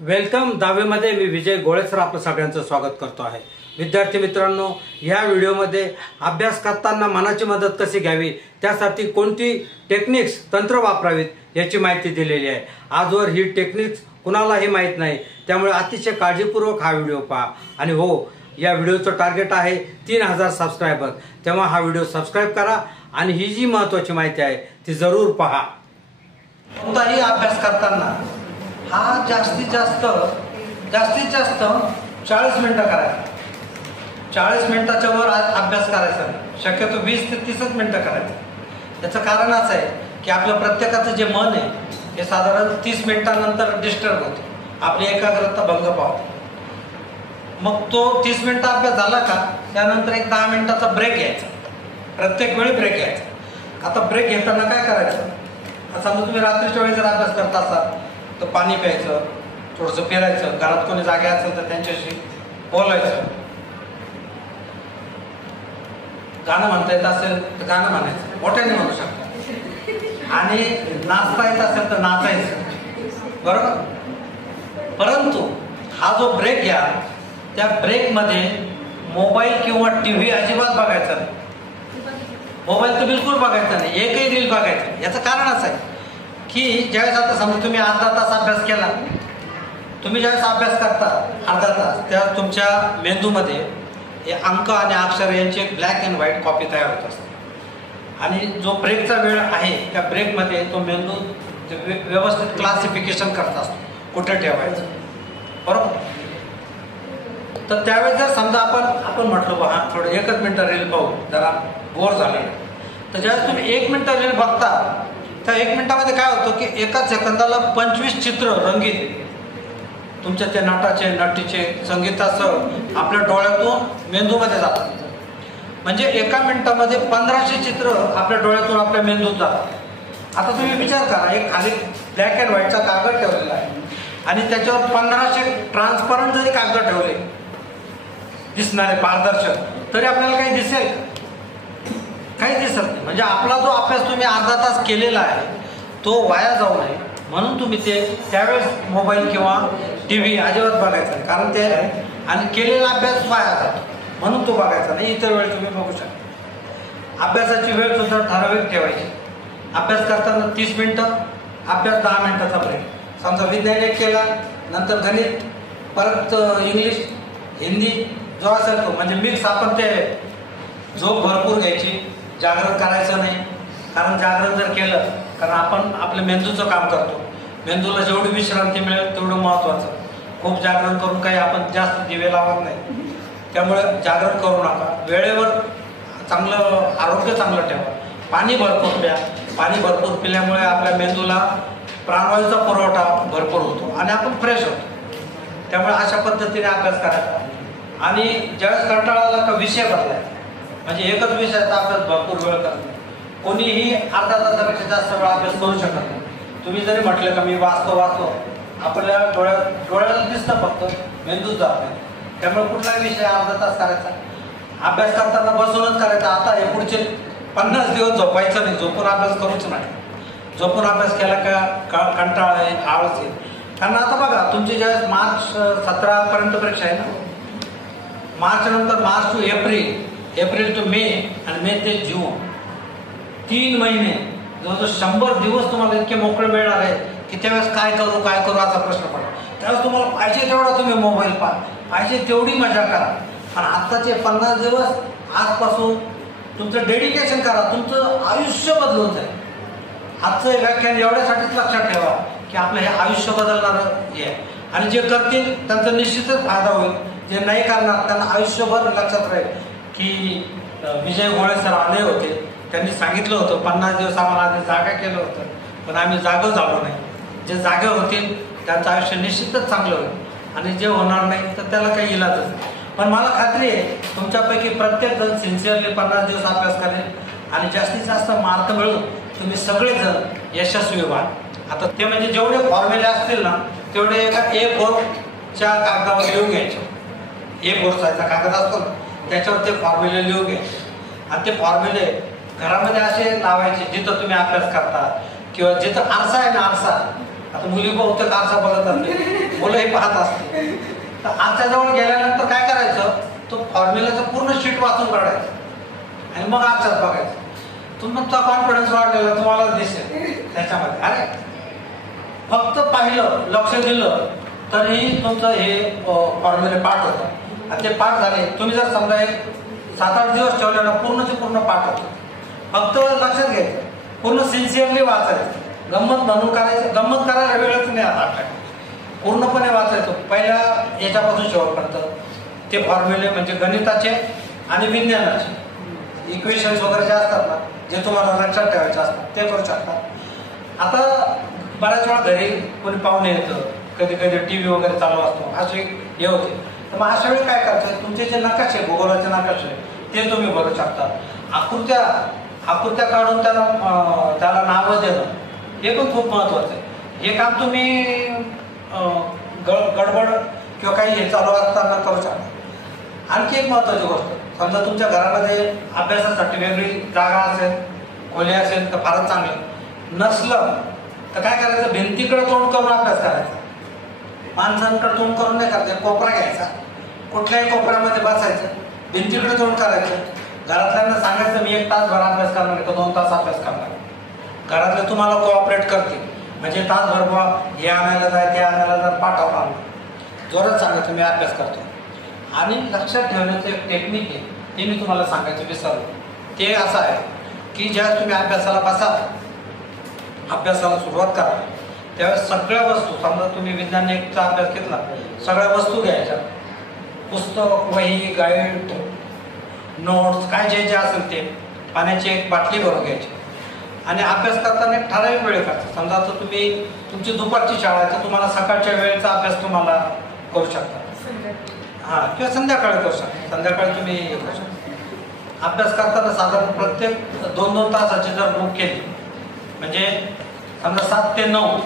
Welcome 10वी मध्ये मी विजय गोळे सर आपलं सगळ्यांचं स्वागत करतो आहे। विद्यार्थी मित्रांनो, या व्हिडिओमध्ये अभ्यास करताना मनाची मदत कशी घ्यावी, त्यासाठी कोणती टेक्निक्स तंत्र वापरावीत याची माहिती दिलेली आहे। आजवर ही टेक्निक्स कुणालाही माहित नाही, त्यामुळे अतिशय काळजीपूर्वक हा व्हिडिओ पहा। आणि हो, या व्हिडिओचं टार्गेट आहे 3000 सबस्क्रायबर, तेव्हा हा व्हिडिओ सबस्क्राइब करा आणि ही जी महत्त्वाची माहिती आहे ती जरूर पहा। कोणताही अभ्यास करताना हा जास्तीत जास्त 40 मिनिटं करायचा। 40 मिनिटाच्या वर अभ्यास करायचा, शक्यतो 20 ते 30 मिनिटं करायचं। याचं कारण असं आहे की आपल्या प्रत्येकाचं जे मन आहे हे साधारण 30 मिनिटांनंतर डिस्टर्ब होते, आपली एकाग्रता भंग पावते। मग तो 30 मिनिटं अभ्यास झाला का त्यानंतर एक 10 मिनिटाचा ब्रेक घ्यायचा, प्रत्येक वेळी ब्रेक घ्यायचा। आता ब्रेक घेताना काय करायचं, समजा तुम्ही रात्रीच्या वेळी जर अभ्यास करत असाल तर पाणी प्यायचं, थोडंसं फिरायचं, घरात कोणी जागे असेल तर त्यांच्याशी बोलायचं, गाणं म्हणता येत असेल तर गाणं म्हणायचं, मोठ्याने म्हणू शकता, आणि नाचता येत असेल तर नाचायचं, बरोबर। परंतु हा जो ब्रेक घ्या, त्या ब्रेकमध्ये मोबाईल किंवा टीव्ही अजिबात बघायचा नाही। मोबाईल तर बिलकुल बघायचा नाही, एकही रील बघायचं। याचं कारण असं आहे की ज्यावेळेस आता समजा तुम्ही अर्धा तास अभ्यास केला, तुम्ही ज्यावेळेस अभ्यास करता अर्धा तास, त्या तुमच्या मेंदूमध्ये हे अंक आणि अक्षर यांची एक ब्लॅक अँड व्हाईट कॉपी तयार होत असते। आणि जो ब्रेकचा वेळ आहे त्या ब्रेकमध्ये तो मेंदू व्यवस्थित क्लासिफिकेशन करत असतो, कुठे ठेवायचं, बरोबर। तर त्यावेळेस जर समजा आपण म्हटलं बा थोडं 1 मिनिट रील पाहू, जरा बोर झाले, तर ज्यावेळेस तुम्ही 1 मिनिट रील बघता त्या 1 मिनिटामध्ये काय होतं की एका सेकंदाला 25 चित्र रंगीत तुमच्या त्या नटाचे नटीचे संगीताचं आपल्या डोळ्यातून मेंदूमध्ये जातात। म्हणजे एका मिनिटामध्ये 1500 चित्र आपल्या डोळ्यातून आपल्या मेंदूत जातात। आता तुम्ही विचार करा, एक खाली ब्लॅक अँड व्हाईटचा कागद ठेवलेला आहे आणि त्याच्यावर 1500 ट्रान्सपरंट जरी कागद ठेवले दिसणारे पारदर्शक, तरी आपल्याला काही दिसेल, काही दिसत नाही। म्हणजे आपला जो अभ्यास तुम्ही अर्धा तास केलेला आहे तो वाया जाऊ नये म्हणून तुम्ही ते त्यावेळेस मोबाईल किंवा टीव्ही अजिबात बघायचा नाही, कारण ते आणि केलेला अभ्यास वाया जातो म्हणून तो बघायचा नाही। इतर वेळ तुम्ही बघू शकता। अभ्यासाची वेळ सुद्धा ठराविक ठेवायची। अभ्यास करताना 30 मिनिटं, अभ्यास 10 मिनिटाचा ब्रेक। समजा विज्ञान एक केला, नंतर गणित, परत इंग्लिश, हिंदी जो असेल तो, म्हणजे मिक्स आपण ते झोप भरपूर घ्यायची, जागरण करायचं नाही। कारण जागरण जर केलं, कारण आपण आपल्या मेंदूचं काम करतो, मेंदूला जेवढी विश्रांती मिळेल तेवढं महत्त्वाचं। खूप जागरण करून काही आपण जास्त दिवे लावत नाही, त्यामुळे जागरण करू नका। वेळेवर चांगलं आरोग्य चांगलं ठेवा, पाणी भरपूर प्या। पाणी भरपूर पिल्यामुळे आपल्या मेंदूला प्राणवायूचा पुरवठा भरपूर होतो आणि आपण फ्रेश होतो। त्यामुळे अशा पद्धतीने अभ्यास करायचा। आणि ज्यावेळेस कंटाळा आला का विषय बदलायचा, म्हणजे एकच विषयाचा अभ्यास भरपूर वेळ करतो। कोणीही अर्धा तासापेक्षा जास्त वेळ अभ्यास करू शकत नाही। तुम्ही जरी म्हटलं का मी वाचतो, आपल्या डोळ्याला दिसतं, फक्त मेंदूच जात नाही। त्यामुळे कुठलाही विषय अर्धा तास करायचा, अभ्यास करताना बसूनच करायचा। आता हे पुढचे 50 दिवस झोपायचं नाही, झोपून अभ्यास करूच नाही। झोपून अभ्यास केला का कंटाळा आहे, आळस आहे। कारण आता बघा, तुमची ज्यावेळेस मार्च 17 पर्यंत परीक्षा आहे ना, मार्च नंतर मार्च टू एप्रिल टू मे आणि मे ते जून 3 महिने, जवळजवळ 100 दिवस तुम्हाला इतके मोकळे मिळणार आहे की त्यावेळेस काय करू असा प्रश्न पडला। त्यावेळेस तुम्हाला पाहिजे तेवढा तुम्ही मोबाईल पहा, पाहिजे तेवढी मजा करा। आणि आत्ताचे 50 दिवस आजपासून तुमचं डेडिकेशन करा, तुमचं आयुष्य बदलून जाईल। आजचं हे व्याख्यान एवढ्यासाठीच लक्षात ठेवा की आपलं हे आयुष्य बदलणारं हे आहे, आणि जे करतील त्यांचा निश्चितच फायदा होईल, जे नाही करणार त्यांना आयुष्यभर लक्षात राहील की विजय गोळे सर आले होते, त्यांनी सांगितलं होतं 50 दिवस आम्हाला आधी जागा केलं होतं, पण आम्ही जागं झालो नाही। जे जागे होतील त्यांचं आयुष्य निश्चितच चांगलं होईल, आणि जे होणार नाही तर त्याला काही इलाजच नाही। पण मला खात्री आहे तुमच्यापैकी प्रत्येक जण सिन्सिअरली 50 दिवस अभ्यास करेल आणि जास्तीत जास्त मार्क मिळून तुम्ही सगळेजण यशस्वी व्हाल। आता ते म्हणजे जेवढे फॉर्म्युले असतील ना तेवढे एका A4च्या कागदावर लिहून घ्यायचे। A4 कागद असतो ना, त्याच्यावर ते फॉर्म्युले लिहून घ्यायचे आणि ते फॉर्म्युले घरामध्ये असे लावायचे जिथं तुम्ही अभ्यास करता, किंवा जिथं आरसा आहे ना, आरसा आता मुली बहुतेक आरसा बघत असते, मुलंही पाहत असते. तर आरशाजवळ गेल्यानंतर काय करायचं, तो फॉर्म्युलाचं पूर्ण शीट वाचून काढायचं आणि मग आरशात बघायचं. तुमचा कॉन्फिडन्स वाढलेला तुम्हाला दिसेल त्याच्यामध्ये. अरे फक्त पाहिलं, लक्ष दिलं तरीही तुमचं हे फॉर्म्युले पाठ होतं. आणि ते पाठ झाले, तुम्ही जर समजा एक 7-8 दिवस ठेवले ना, पूर्णचे पूर्ण पाठ होतं. फक्त लक्षात घ्यायचं, पूर्ण सिन्सिअरली वाचायचं, गंमत म्हणून करायचं. गंमत करायला वेळच नाही आता आपल्याकडे, पूर्णपणे वाचायचं पहिल्या याच्यापासून शेवटपर्यंत. ते फॉर्म्युले म्हणजे गणिताचे आणि विज्ञानाचे इक्वेशन्स वगैरे जे असतात ना, जे तुम्हाला लक्षात ठेवायचे असतात ते करू शकता. आता बऱ्याच वेळा घरी कोणी पाहुणे येतं, कधी कधी TV वगैरे चालू असतो, असे हे होते. तर मग अशा वेळी काय करायचं, तुमचे जे नकाशे, भूगोलाचे नकाशे ते तुम्ही बघू शकता. आकृत्या काढून त्याला नावं देणं हे पण खूप महत्त्वाचं आहे. हे काम तुम्ही गडबड किंवा काही हे चालू असताना करू शकता. आणखी एक महत्त्वाची गोष्ट, समजा तुमच्या घरामध्ये अभ्यासासाठी वेगळी जागा असेल, खोली असेल तर फारच चांगलं. नसलं तर काय करायचं, भिंतीकडे तोंड करून अभ्यास करायचा. माणसांकडे तोंड करून नाही करायचं. कोपरा घ्यायचा, कुठल्याही कोपऱ्यामध्ये बसायचं, भिंतीकडे तोंड करायचं. घरातल्यांना सांगायचं मी 1 तासभर अभ्यास करणार का 2 तास अभ्यास करणार. घरातले तुम्हाला कोऑपरेट करतील, म्हणजे तासभर बुवा हे आणायला जाय, ते आणायला जाय, पाठवणार. जोरात सांगायचं मी अभ्यास करतो. आणि लक्षात ठेवण्याचं एक टेक्निक आहे, ते मी तुम्हाला सांगायचं विसरलो. ते असं आहे की ज्यावेळेस तुम्ही अभ्यासाला बसा, अभ्यासाला सुरुवात करा, त्यावेळेस सगळ्या वस्तू, समजा तुम्ही विज्ञान 1चा अभ्यास घेतला, सगळ्या वस्तू घ्यायच्या. पुस्तक, वही, गाईड, नोट्स, काय जे जे असेल ते, पाण्याची एक बाटली भरून घ्यायची. आणि अभ्यास करताना एक ठराविक वेळ करता. समजा आता तुमची दुपारची शाळा आहे तर तुम्हाला सकाळच्या वेळेचा अभ्यास तुम्हाला करू शकता, हां, किंवा संध्याकाळी करू शकता. संध्याकाळी तुम्ही करू शकता. अभ्यास करताना साधारण प्रत्येक 2-2 तासाची जर बुक केली, म्हणजे समजा 7 ते 9,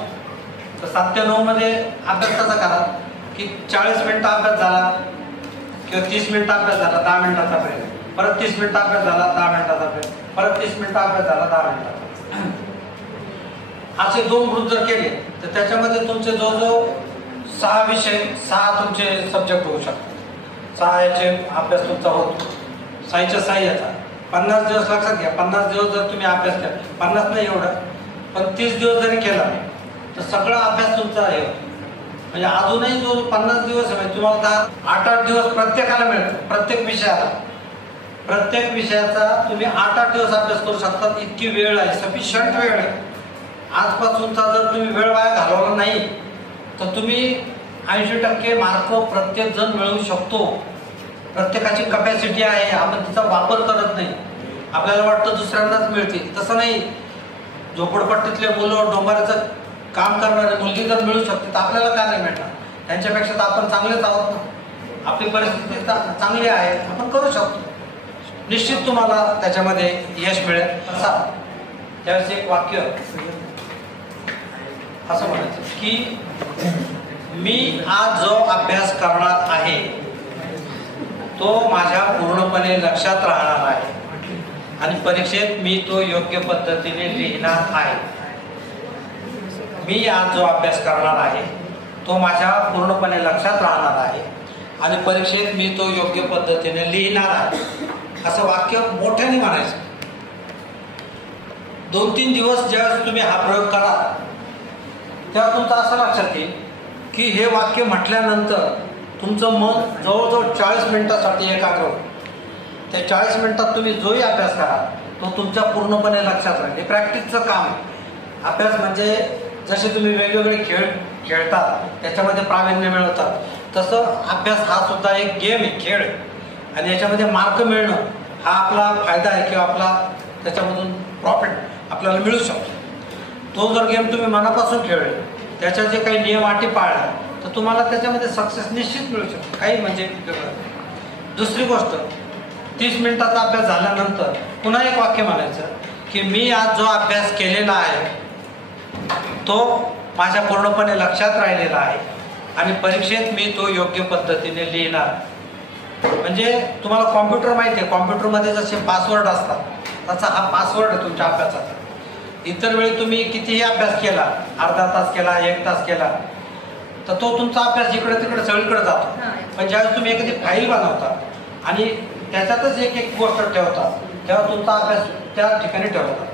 तर 7 ते 9 मध्ये अभ्यास कसा करा की 40 मिनिटं अभ्यास झाला किंवा 30 मिनिटं अभ्यास झाला, 10 मिनिटाचा ब्रेक, परत 30 मिनिटं अभ्यास झाला, 10 मिनिटाचा ब्रेक, परत 30 मिनिटं अभ्यास झाला, 10 मिनिटाचा. असे 2 ग्रुप जर केले तर त्याच्यामध्ये तुमचे जवळजवळ 6 विषय, 6 तुमचे सब्जेक्ट होऊ शकतात. 6 याचे अभ्यास तुमचा होतो. 6च्या 6 याचा 50 दिवस लक्षात घ्या. 50 दिवस जर तुम्ही अभ्यास केला, 50 नाही एवढं, पण 30 दिवस जरी केला तर सगळा अभ्यास तुमचा आहे. म्हणजे अजूनही जो 50 दिवस आहे, तुम्हाला 8-8 दिवस प्रत्येकाला मिळतं. प्रत्येक विषयाचा तुम्ही 8-8 दिवस अभ्यास करू शकता. इतकी वेळ आहे, सफिशियंट वेळ आहे. आजपासूनचा जर तुम्ही वेळ वाया घालवला नाही तर तुम्ही 80% मार्क प्रत्येक जण मिळवू शकतो. प्रत्येकाची कपॅसिटी आहे, आपण तिचा वापर करत नाही. आपल्याला वाटतं दुसऱ्यांनाच मिळतील, तसं नाही. झोपडपट्टीतले मुलं, डोंगराचं काम करणारे मुलगी जर मिळू शकते तर आपल्याला का नाही मिळणार. त्यांच्यापेक्षा तर आपण चांगलेच आहोत ना. आपली परिस्थिती चांगली आहे, आपण करू शकतो. निश्चित तुम्हाला त्याच्यामध्ये यश मिळेल. असा त्यावेळेस एक वाक्य असं म्हणायचं की मी आज जो अभ्यास करणार आहे तो माझ्या पूर्णपणे लक्षात राहणार आहे आणि परीक्षेत मी तो योग्य पद्धतीने लिहिणार आहे. मी आज जो अभ्यास करणार आहे तो माझ्या पूर्णपणे लक्षात राहणार आहे आणि परीक्षेत मी तो योग्य पद्धतीने लिहिणार आहे. असं वाक्य मोठ्याने म्हणायचं. 2-3 दिवस ज्यावेळेस तुम्ही हा प्रयोग कराल तेव्हा तुमचं असं लक्षात येईल की हे वाक्य म्हटल्यानंतर तुमचं मन जवळजवळ 40 मिनिटासाठी एकाग्र होतं. त्या 40 मिनिटात तुम्ही जोही अभ्यास करा तो तुमच्या पूर्णपणे लक्षात राहील. हे प्रॅक्टिसचं काम आहे. अभ्यास म्हणजे जसे तुम्ही वेगवेगळे खेळ खेळतात त्याच्यामध्ये प्रावीण्य मिळवतात, तसं अभ्यास हा सुद्धा एक गेम आहे, खेळ आहे. आणि याच्यामध्ये मार्क मिळणं हा आपला फायदा आहे किंवा आपला त्याच्यामधून प्रॉफिट आपल्याला मिळू शकतो. तो जर गेम तुम्ही मनापासून खेळले, त्याच्या जे काही नियम अटी पाळल्या तर तुम्हाला त्याच्यामध्ये सक्सेस निश्चित मिळू शकतो. काही म्हणजे दुसरी गोष्ट, 30 मिनिटाचा अभ्यास झाल्यानंतर पुन्हा एक वाक्य म्हणायचं की मी आज जो अभ्यास केलेला आहे तो माझ्या पूर्णपणे लक्षात राहिलेला आहे आणि परीक्षेत मी तो योग्य पद्धतीने लिहिणार. म्हणजे तुम्हाला कॉम्प्युटर माहिती आहे, कॉम्प्युटरमध्ये जसे पासवर्ड असतात तसा हा पासवर्ड आहे तुमच्या अभ्यासाचा. इतर वेळी तुम्ही कितीही अभ्यास केला, अर्धा तास केला, 1 तास केला, तर तो तुमचा अभ्यास इकडे तिकडे सगळीकडे जातो. पण ज्यावेळेस तुम्ही एखादी फाईल बनवता आणि त्याच्यातच एक एक गोष्ट ठेवता, तेव्हा तुमचा अभ्यास त्या ठिकाणी ठेवता.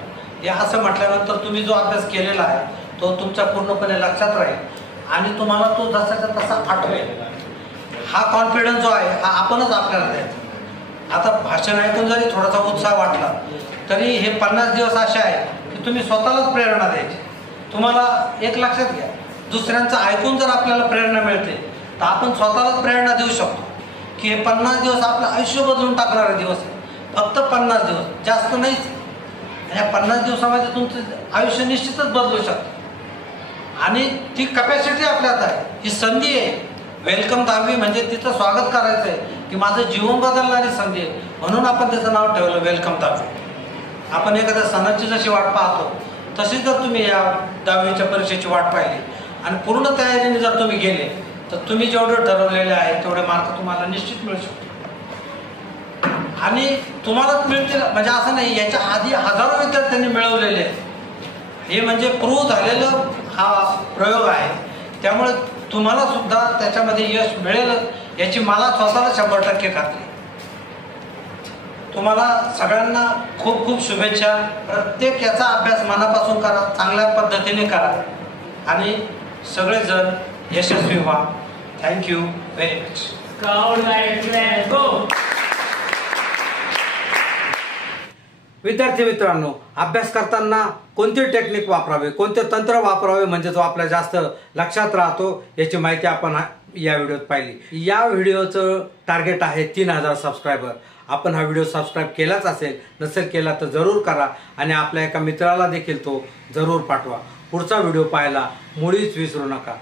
हे असं म्हटल्यानंतर तुम्ही जो अभ्यास केलेला आहे तो तुमच्या पूर्णपणे लक्षात राहील आणि तुम्हाला तो जसाचा तसा आठवेल. हा कॉन्फिडन्स जो आहे हा आपणच आपल्याला द्यायचा. आता भाषण ऐकून जरी थोडासा उत्साह वाटला तरी हे 50 दिवस असे आहेत की तुम्ही स्वतःलाच प्रेरणा द्यायची. तुम्हाला एक लक्षात घ्या, दुसऱ्यांचं ऐकून जर आपल्याला प्रेरणा मिळते तर आपण स्वतःलाच प्रेरणा देऊ शकतो की हे 50 दिवस आपलं आयुष्य बदलून टाकणारे दिवस आहे. फक्त 50 दिवस, जास्त नाहीच. ह्या 50 दिवसामध्ये तुमचं आयुष्य निश्चितच बदलू शकतं आणि ती कपॅसिटी आपल्यात आहे, ही संधी आहे. वेलकम 10वी म्हणजे तिचं स्वागत करायचं आहे की माझं जीवन बदलणारी संधी आहे, म्हणून आपण त्याचं नाव ठेवलं वेलकम 10वी. आपण एखाद्या सणाची जशी वाट पाहतो तशी जर तुम्ही या 10वीच्या परीक्षेची वाट पाहिली आणि पूर्ण तयारीने जर तुम्ही गेले तर तुम्ही जेवढे ठरवलेले आहे तेवढे मार्क तुम्हाला निश्चित मिळू शकतो. आणि तुम्हालाच मिळतील म्हणजे असं नाही, याच्या आधी हजारो विद्यार्थ्यांनी मिळवलेले आहेत. हे म्हणजे प्रूव्ह झालेलं हा प्रयोग आहे. त्यामुळे तुम्हाला सुद्धा त्याच्यामध्ये यश मिळेलच याची मला स्वतःला 100% खात्री. तुम्हाला सगळ्यांना खूप खूप शुभेच्छा. प्रत्येक याचा अभ्यास मनापासून करा, चांगल्या पद्धतीने करा आणि सगळेजण यशस्वी व्हा. Thank you very much. विद्यार्थी मित्रांनो, अभ्यास करताना कोणते टेक्निक वापरावे, कोणते तंत्र वापरावे म्हणजे तो आपल्या जास्त लक्षात राहतो याची माहिती आपण या व्हिडिओत पाहिली. या व्हिडिओचं टार्गेट आहे 3000 सबस्क्रायबर. आपण हा व्हिडिओ सबस्क्राईब केलाच असेल, नसेल केला तर जरूर करा आणि आपल्या एका मित्राला देखील तो जरूर पाठवा. पुढचा व्हिडिओ पाहायला मुळीच विसरू नका.